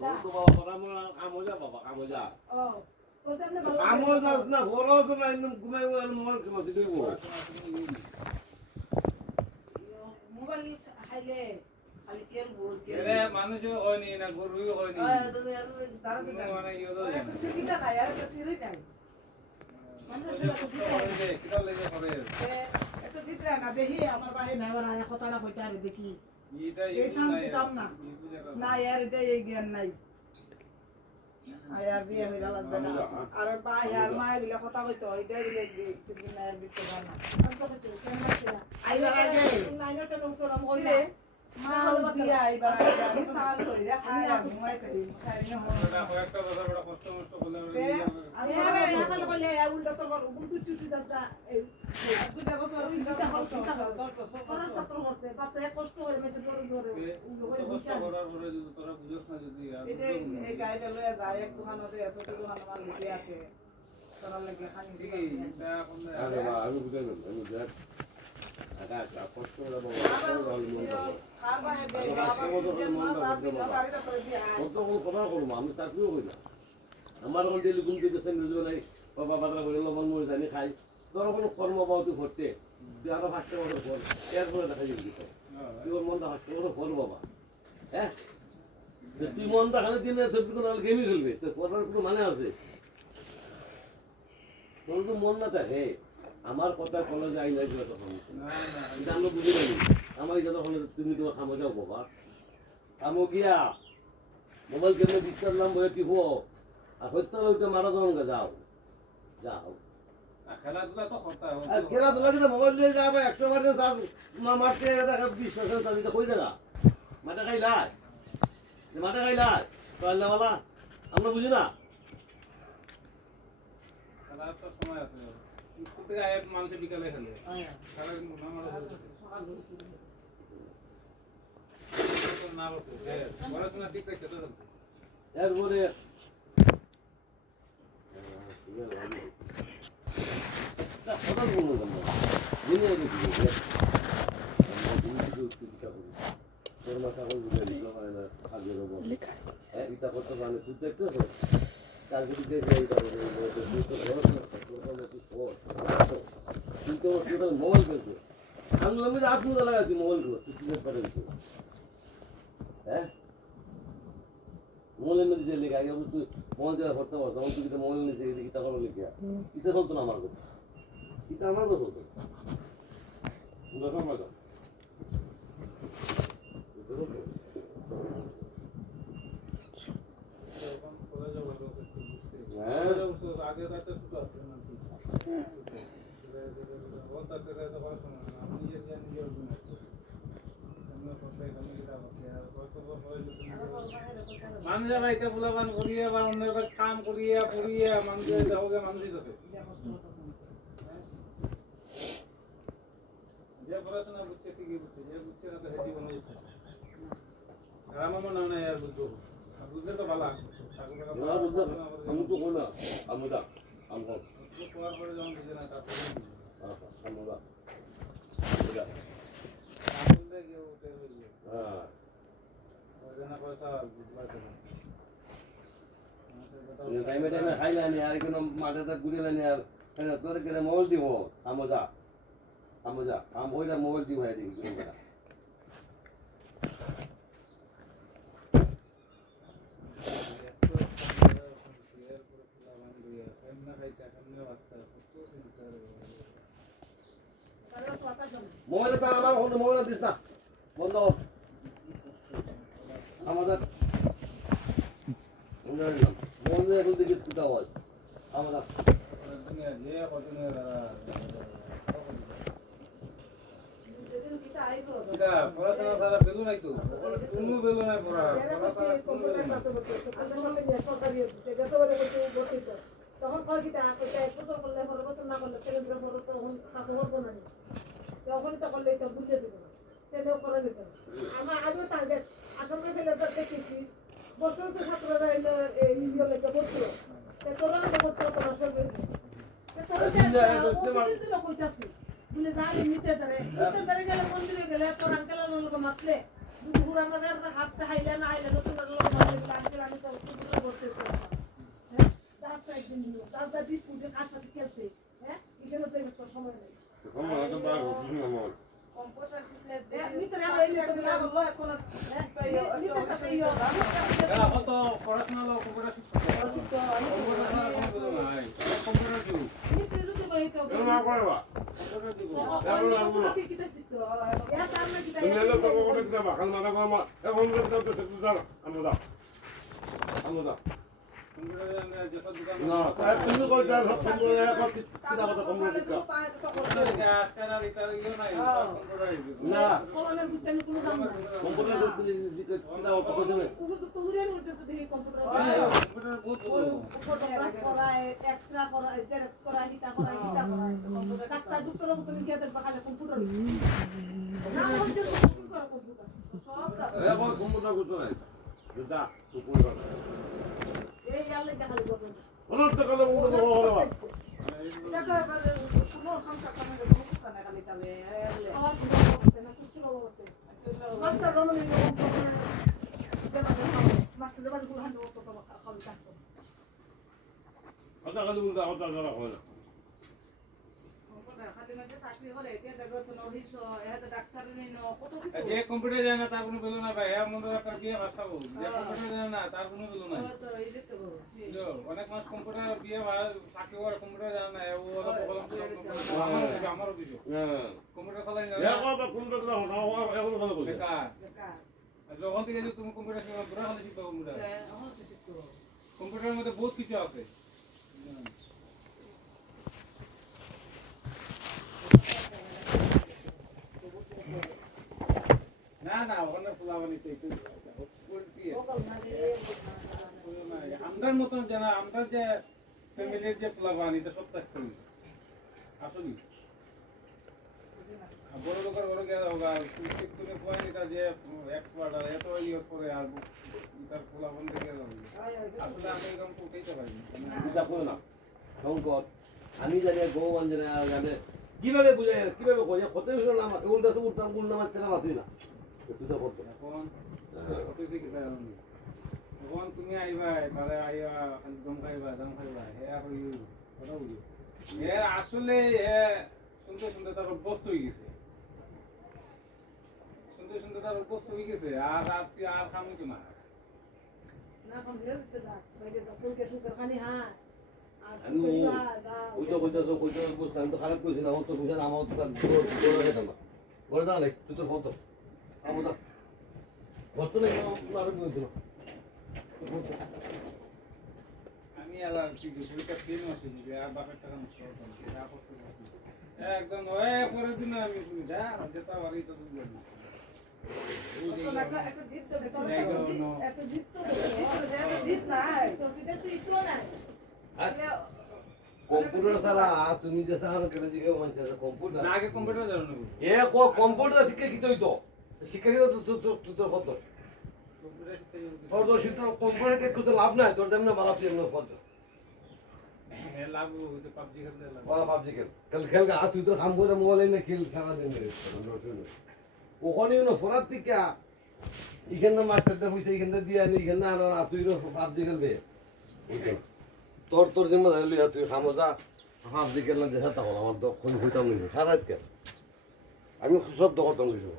তো বাবা বড় আমজা বাবা আমজা ও ওটা না ভালো আমজা না খরচ না একদম ঘুমাই মন কেমন দিবো মোবাইল হাইলে খালি কেল বল এরে মানুষ হয়নি না গরুই হয়নি তারা তো মানে ইয়েলো কিটা না यार সিরি নাই মানুষ কিটা লেগে করে এত জিতরা না দেখি আমার বাহে নেবার আয়া কথাটা কইতা রে দেখি এটা এই শান্তি দাম না না यार এটা এই জ্ঞান নাই আর বিয়ে হইলা লাগবে না আর বাই আর মায়ের বিলা কথা কইতো এটা বিলে দিন না আর বিতে না আমি তো কইছি কেন না আইবা আগে নাইনটা লোকরা মইলে মা দিয়া আইবা আগে আমি সাল কই রে খাই আমি মই কই খাই নি হো এটা কয়েকটা কথা বড় কষ্ট মষ্ট বলে আমি আগে কইলে আউল ডক্টর বুতু চুটি দাদা এই তুই দেখো তো চিন্তা হচ্ছে পড়া ছাত্র করতে বাপে কষ্ট করে মেসে পড়ে ধরে কষ্ট করার পরে যদি তোরা বুঝছ না যদি এটা এই গাইডে লয়ে যায় এক দোকানতে এত দোকান মাল লিখে আছে তোরা লাগে খানি ঠিক এটা কোন আরে বাবা আমি বুঝাই না আমি দেখ আগা কষ্ট করে বাবা আর বাহে দে বাবা যে মন বাপ দিন গাড়িটা করে দিয়া কত কথা করব আমি চাকরিও করি না আমার কোন ডেলি ঘুম থেকে সেন রুজু নাই বাবা বাদরা করে লবণ মরে জানি খাই তোর কোনো কর্ম পাওয়াতে করতে তুই আরো ভাবতে বছর পর এরপরে দেখা যাবে কি তুই ওর মনটা ভাবতে বছর পর বাবা হ্যাঁ তুই মনটা খালি দিনে চব্বিশ ঘন্টা গেমই খেলবে তো করবার কোনো মানে আছে তোর তো মন না থাকে আমার কথা কলেজে আই নাই তখন না না এটা আমরা বুঝি পারি আমার এটা তখন তুমি তোমার খামো যাও বাবা খামো গিয়া মোবাইল কেমনে বিশ্বাস নাম বলে কি হো আর হত্যা হইতে মারা যখন যাও যাও খেলাধুলা তো করতে হবে আর খেলাধুলা কিন্তু মোবাইল নিয়ে যাবে 100% চাপ না মারতে এটা 20% চাবি তো কই জায়গা মাথা খাইলাই মাথা খাইলাই তো আল্লাহওয়ালা আমরা বুঝি না খেলার তো সময় আছে স্কুল থেকে আয় মানুষ বিকালে খেলে খেলার না বলছে পড়াশোনা ঠিক রাখছে তো এরপরে কথা বলবো না দিনে আগে দিবে তোর মাথা করে বুঝে দিল হয় না আগে রব হ্যাঁ এটা করতে পারে তুই দেখতে হবে তার যদি দেখে এই করে তুই তো ধরো না তোর বলে তুই পড় তুই তো তোর মোবাইল করছিস আমি আমি আত্মদা লাগাচ্ছি মোবাইল করো তুই চিন্তা করে দিচ্ছিস হ্যাঁ মোবাইলের মধ্যে যে লেখা আগে তুই মোবাইল দেওয়া করতে পারো তখন তুই মোবাইল নিয়ে যে গীতা করো লিখে এটা চলতো না আমার কথা এটা আমার কথা চলতো দেখো আগে রাতে শুধু আসছে না মানুষ ভাইকে বুলাবান করিয়া বা অন্যের কাম করিয়া পড়িয়া মানুষের দেহকে মানুষই আছে যে পড়াশোনা বুঝছে ঠিকই বুঝছে যে বুঝছে না তো হেঁটে কোনো আমার মনে হয় আর বুঝবো বুঝলে তো ভালো আমি তো বলো আমরা আমরা পড়ার পরে যখন বুঝে না তারপরে আমরা টাইমে টাইমে খাইলানি আর কোনো মাথাটা ঘুরিলানি আর তোর কেটে মোবাইল দিব আমজা আম হইলে মোবাইল দিব হয়ে দেখি মোবাইল পা আমার হলো মোবাইল দিস না বন্ধ আমাদের মোবাইল এখন দেখি কোথাও আওয়াজ আমাদের পড়াশোনা তারা বেলু নাই তো কোনো বেলু নাই পড়া তখন কয় কি টাকা কইতে এক বছর করলে পরে বছর না করলে ছেলে মেয়ে বড় তখন সাথে হবো না তখন তো করলে এটা বুঝে দেবে সেটাও করে নিতে আমার আজও টার্গেট আসলে ফেলে দেখেছি বছর ছাত্ররা এলো এই ইয়ে লেগে পড়ছিল তোরা তো করতে তোরা সব বলে যা নিতে ধরে গেলে মন্দিরে গেলে তোর আঙ্কেল লোক মাতলে দুপুর আমাদের হাতে হাইলে না হাইলে তোর লোক মাতলে আঙ্কেল আমি রাস্তা 20 ফুটে কার সাথে খেলছে হ্যাঁ এখানে তো একটু সময় নেই আমার তো বার হচ্ছে না আমার কম্পিউটার শিখলে মিত্র আমার এই তো না বললো এখন মিত্রের সাথে এরা কত পড়াশোনা লোক কম্পিউটার শিখছে কম্পিউটার ছাড়া কোনো কিছু নাই কম্পিউটার যুগ মিত্র যদি বই তো কেন না করে বা কম্পিউটার যুগ তুমি এলো তো কবে দিবা কাল মাথা কম এখন তো তো তো দাও আমরা কম্পিউটার যেসব দোকান না তুমি কই যাও সব কম্পিউটার এখন কিতাব তো কম্পিউটার আজকাল আর এটা ইয়ে নাই কম্পিউটার যুগ না কলমের ভিতরে কোনো দাম নাই কম্পিউটার করতে কিতাব তো কইছে তো তুরে উঠে তো দেখি কম্পিউটার কম্পিউটার বহুত ভালো ফটোগ্রাফ করায় এক্সট্রা করায় জেরক্স করায় হিতা করায় কম্পিউটার ডাক্তার ডক্টর মতো লিখে দেন বাকালে কম্পিউটার না হচ্ছে কম্পিউটার সব এখন কম্পিউটার করতে নাই যা তো কই বা এই আলে দেখালে করবেন অনন্ত কালে কম্পিউটার হলো বা এটা কোনো সংসার করতে কোনো কিছু না খালি তবে আমার ভিডিও করতে না কিছু অবস্থা মাস্টার রমণী মাস্টার দেবান গুলো হান্ডো তো খালি থাকতো কথা কালে উল্টা কথা করা হয় না খালি মানে চাকরি হলে এটা দেখো তো নহিস এটা ডাক্তার নেই কত কিছু যে কম্পিউটার জানে না তার কোনো ভ্যালু নাই ভাই এর মধ্যে একটা বিয়ে ভাষাবো যে কম্পিউটার জানে না তার কোনো ভ্যালু নাই তো এই দেখতে গো বুঝছো? অনেক মানুষ কম্পিউটার বিয়ে চাকরি করে কম্পিউটার জানে না ও হলো প্রবলেম আমারও কিছু হ্যাঁ কম্পিউটার চালাই না এখন তো কম্পিউটার না এখন ভালো বলছে বেকার বেকার আর যখন থেকে যে তুমি কম্পিউটার শিখো পুরো হলে শিখতে কম্পিউটার আমার তো শিখতো কম্পিউটারের মধ্যে বহুত কিছু আছে না না ওখানে ফুলাবানিতে একটু আমরার মতন জানা আমরা যে ফ্যামিলির যে ফুলাবানি এটা সব থাকতে হবে আসলে বড় লোকের বড় গেলে হোগা তুমি পয়েন্টটা যে এক্সপার্ট আর এত ইয়ে করে আর তার ফুলাবান থেকে আসলে আমি এরকম উঠাইতে পারি বুঝা পড়ো না সংকট আমি জানি ভগবান জানে কিভাবে বুঝাই কিভাবে কই কত হলো না উল্টা উল্টা উল্টা মারছে না মাতুই না তুই তো কত এখন কত দিকে যাওনি যখন তুমি আইবা তাহলে আইবা দম খাইবা হে আর ইউ কথা বুঝো এ আসলে এ শুনতে শুনতে তার অভ্যস্ত হয়ে গেছে শুনতে শুনতে তার অভ্যস্ত হয়ে গেছে আর আপনি আর খামু কি না না কম্পিউটার দিতে যা বাইরে তো কোন কিছু খানি হ্যাঁ আর আমি ওই তো বুঝতাম তো খারাপ কইছি না ও তো বুঝান আমার তো দৌড় খেতাম না করে দাও নাই তুই তো কত আমো দা কত নেই আরো বলছিল আমি আলাদা দুইটা ফিল্ম আছে যে আর বাপের টাকা নষ্ট করতাম একদম পরের দিন আমি শুনি দা যেটা বাড়ি তো বুঝলাম না একটা জিত তো একটা জিত তো জিত নাই সফিটার তো ইতো নাই কম্পিউটার সালা তুমি যে সাহায্য করে দিকে মনছে কম্পিউটার না আগে কম্পিউটার জানো না এ কম্পিউটার শিক্ষা কি তো শিক্ষা কি তো তোর কত কম্পিউটার শিখতে তোর তো শিক্ষা কম্পিউটার কে কত লাভ নাই তোর দাম না বালা তুই এমন কত লাভ হইতে পাবজি খেলতে লাভ বালা পাবজি খেল গা তুই তো কাম করে মোবাইল এনে খেল সারা দিন ওখানে না ফরাত থেকে এখানে মাস্টারটা হইছে এখানে দিয়া নি এখানে আর তুই পাবজি খেলবে তোর জিম্মা ধরলি তুই খামো যা পাবজি খেললাম দেখা তখন আমার দক্ষণ হইতাম নিব সারা রাত আমি সব দখতাম কিছু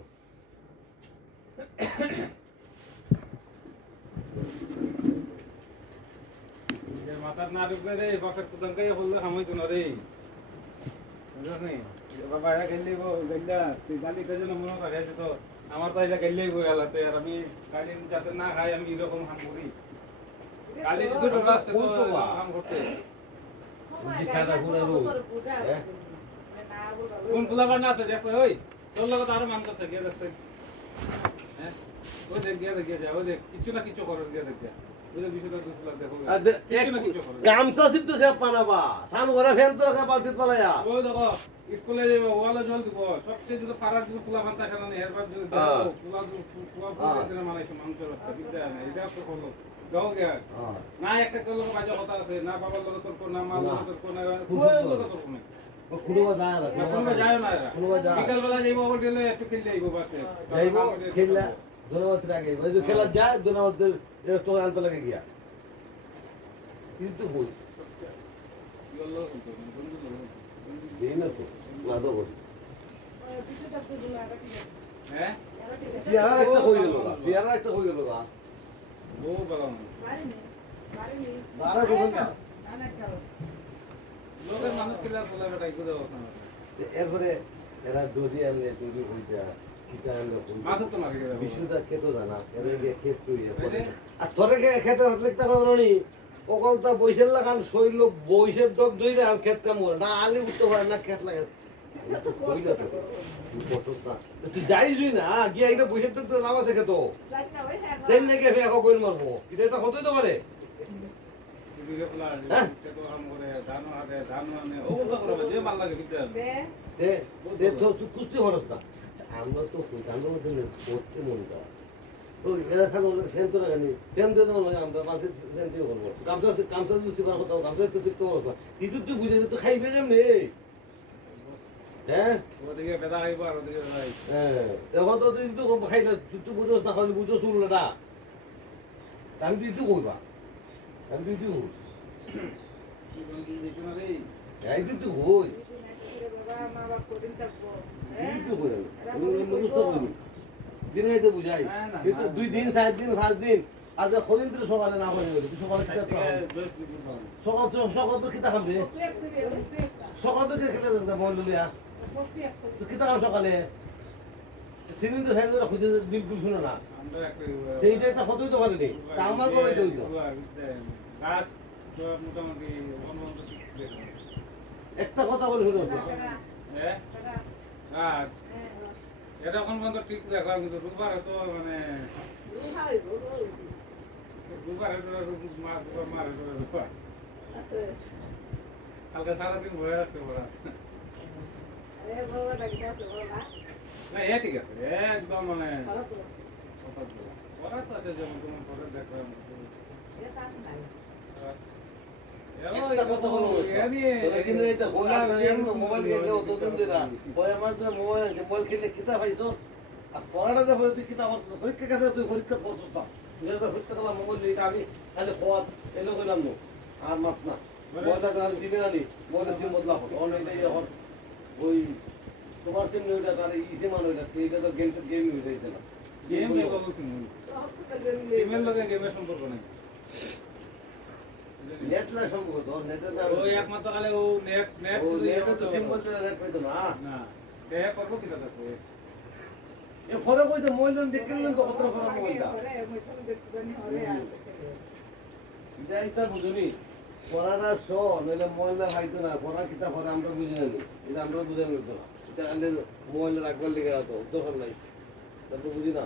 মাথার না ঢুকলে রে বাপের কুদাম কে বললে হামাইতো না রে বুঝছ নি বাবা এটা গেলেই গেলা তুই গালি কাজে না মনে করে তো আমার তো এটা গেলেই বই গেলাতে আর আমি গালি যাতে না খাই আমি এরকম হাম করি গালি যদি তো রাস্তা তো হাম করতে কোন ফুলাবার না আছে দেখো ওই তোর লগত আরো মান করছে গিয়ে দেখছে হ্যাঁ ওই দেখ গিয়ে যা ওই দেখ কিছু না কিছু করে গিয়ে দেখ যা ওই বিষয়টা তো ফুলা দেখো কিছু না কিছু করে গামছা সিপতে সে পানাবা সান ঘরে ফ্যান তো রাখা বালতিত পালায়া ওই দেখো স্কুলে যে ওয়ালা জল দিব সবচেয়ে যদি পাড়ার যদি ফুলা বান্তা খেলা নেই এরপর যদি ফুলা দিলে মানাইছে মানুষের রাস্তা বিদ্যা নেই এটা তো করলো যাও গে না একটা করলো বাজে কথা আছে না বাবার লোক তোর না মা লোক তোর না কোন লোক তোর না খুড়বা যায় না কোনবা যায় না খুড়বা যায় বিকাল বেলা যাইব ওর গেলে একটু খেললে যাইব বাসে যাইব খেললা ধন্যবাদ আগে ওই যে খেলা যায় ধন্যবাদ তো আনতে লাগে গিয়া কিন্তু বই করলেও হতো না, কোন দিন হলো? দিই না তো না তো বলি কিছুটা বুঝলো আর কি হ্যাঁ? আর কি সিয়ারা একটা হয়ে গেল গা সিয়ারা একটা হয়ে গেল গা বহু ভালো মানুষ। বাড়িনি বারা কোন না লোকের মানুষ কিলা বলে বেটা একটু দেওয়া না। এরপরে এরা দড়ি আনলে দড়ি হইতা কিটা আনলে মাছ তো মারি গেল। বিশুদা খেতো জানা এবার গিয়ে খেত তুই আর তোরে খেতে লিখতে পারো নি অকলতা বৈশের লাগান শৈল বৈশের ডক দই না খেত কাম করে না আলি উঠতে পারে না খেত লাগে কইলা তো তুই কষ্ট না তুই যাইছই না গিয়ে এটা বৈশের ডক লাভ আছে খেতো তেল নাকি ফে এখন কইল মারবো এটা এটা হতেই তো পারে এদিকে ফলা হ্যাঁ? কেতো কাম করে ধান হাতে ধান আনে ওগুলো করে যে মাল লাগে দিতে হবে। দে দে তো তুই কুস্তি হরস না আমরা তো ধানের মধ্যে করতে মন করা ওই এরা খালো ফ্যান তো রাখেনি ফ্যান দিয়ে দেবো না আমরা মানুষের ফ্যান দিয়ে করবো কামসা যদি সিবার কথা কামসা একটু শিখতে পারবো কিন্তু তুই বুঝে তো খাইবে কেমনি হ্যাঁ ওদিকে বেদা আইব আর ওদিকে বেদা আইব। হ্যাঁ তখন তো তুই তো খাইলে তুই তো বুঝোস না খালি বুঝো শুনলে না আমি তুই তো কইবা আমি তুই তো কি কোন কিছু দেখছো না রে? এই তুই তো কই বাবা মা বাপ কোদিন থাকবো তুই তো কই আমি মানুষ তো কইনি দিনে তো বুঝাই না, না, কিন্তু না। 2 দিন 4 দিন 5 দিন আজ কদিন তো সকালে না করে তুই সকালে আজ খেতে থেকে 10 দিন হবে। সকাল তো কিতা খাবে সকাল তো খেতে যেতে বল লিয়া তো কিতা খাম সকালে সেদিন তো সাইড খুঁজে বিলকুল শুনে না আমরা একটা এইটা একটা হতেই তো পারেনি তা আমার করে তো হইতো গাছ তো মোটামুটি অনুমত ঠিক দেখলাম। একটা কথা বলে শুনে হ্যাঁ? গাছ এটা এখন পর্যন্ত ঠিক দেখলাম কিন্তু রোববার তো মানে রোববার মারে রোববার কালকে সারাদিন ভরে রাখতে পারা না এ ঠিক আছে একদম মানে কথা বলা ওরা তো আছে যেমন তোমার পরে দেখলাম একটা কথা বলো কিন্তু এটা মোবাইল খেললে অতদিন ধরে ওই আমার তো মোবাইল খেললে কিতা পাইছো আর পড়াটা দেখো তুই কিতা করতো পরীক্ষা কাছে তুই পরীক্ষা করছিস না পরীক্ষা করলাম মোবাইল নিয়ে আমি খালি খাওয়া এলো করলাম না আর মাপ না মোবাইলটা তার দিবে না নি মোবাইলের সিম বদলা হতো অনেকটাই এখন ওই তোমার সিম নেই ওটা তার ইসে মান ওইটা এইটা তো গেমই হয়ে যাইছে না গেম দেখো সিমের লগে গেমের সম্পর্ক নেই নেট না সম্ভবত নেটের ওই একমাত্র খালি ও নেট নেট নেটে তো সিম বলতে নেট পাইতো না না তে করবো কি দাদা তো এ ফরে কইতে মোবাইল দেখলেন তো কত ফরে মোবাইলটা এটা একটা বুঝুনি পড়াটা শ নইলে মোবাইলটা খাইতো না পড়া কিতা পড়া আমরা বুঝি না এটা আমরা বুঝে নিতো না এটা আনলে মোবাইল রাখবার লেগে রাখতো দরকার নাই তারপর বুঝি না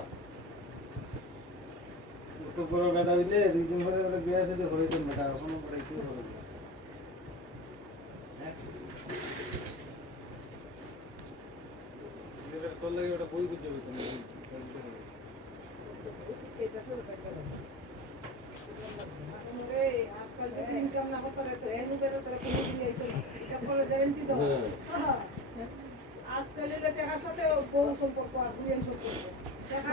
তো বড় বেটা হইলে দুই দিন পরে ওরা বিয়ে আছে তো হইতো বেটা কোনো পরে কি হবে এটা তোর লাগে ওটা বই বুঝতে হইতো না আজকাল যদি ইনকাম না করতে তো এনে বেরো করে কোনো দিন এই তো এটা করে দেবেন কি তো আজকাল এর টাকার সাথে বড় সম্পর্ক আর দুইয়ের সম্পর্ক টাকা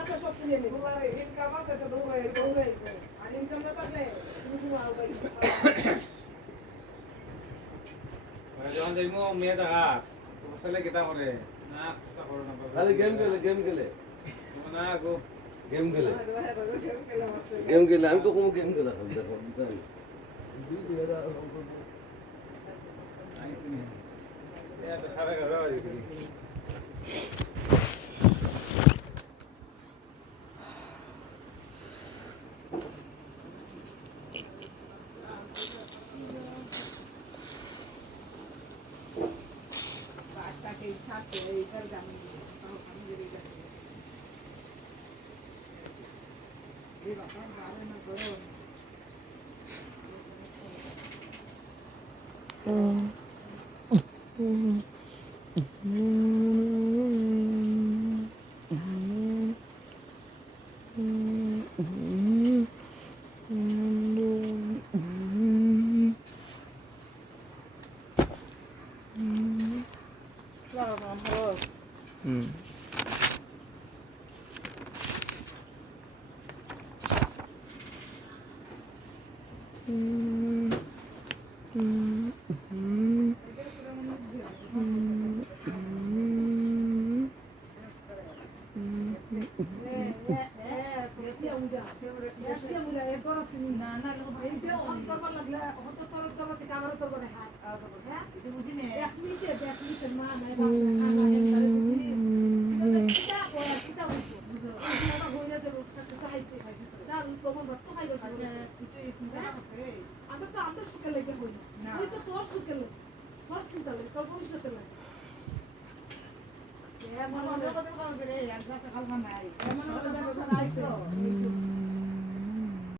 আছে সব কিনে নেবে ইনকাম আছে তো দৌড়ে আর ইনকাম না থাকলে তুমি কোনো আউবাই যখন যাইমো মেয়ে দেখা তোমার ছেলে কিতা করে না চেষ্টা করো না খালি গেম খেলে না গো গেম খেলে গেম খেলে আমি তো কোনো গেম খেলা খালি দেখো জানি আইছি নি এটা সারা ঘরে বাড়ি করি বেশি আমুজা বেশি আমুজা একবার আসেনি না না এই যে অন করবার লাগলে হয়তো তোর তোর থেকে আমার তোর করে হাত হ্যাঁ এটা বুঝি না এক মিনিটে মা নাই বাপ নাই খানা হেন করে বুঝি কিটা ওরা কিটা হইতো বুঝো আমরা হইলে তো রোজটা তো খাইছে চাল তোমার ভাত তো খাইবে আমরা সুখে লেগে হই না ওই তো তোর সুখে লেগে তোর চিন্তা লেগে তোর ভবিষ্যতে লেগে মনে কথা কথা করে একবার কাল নাই মনে কথা আইছো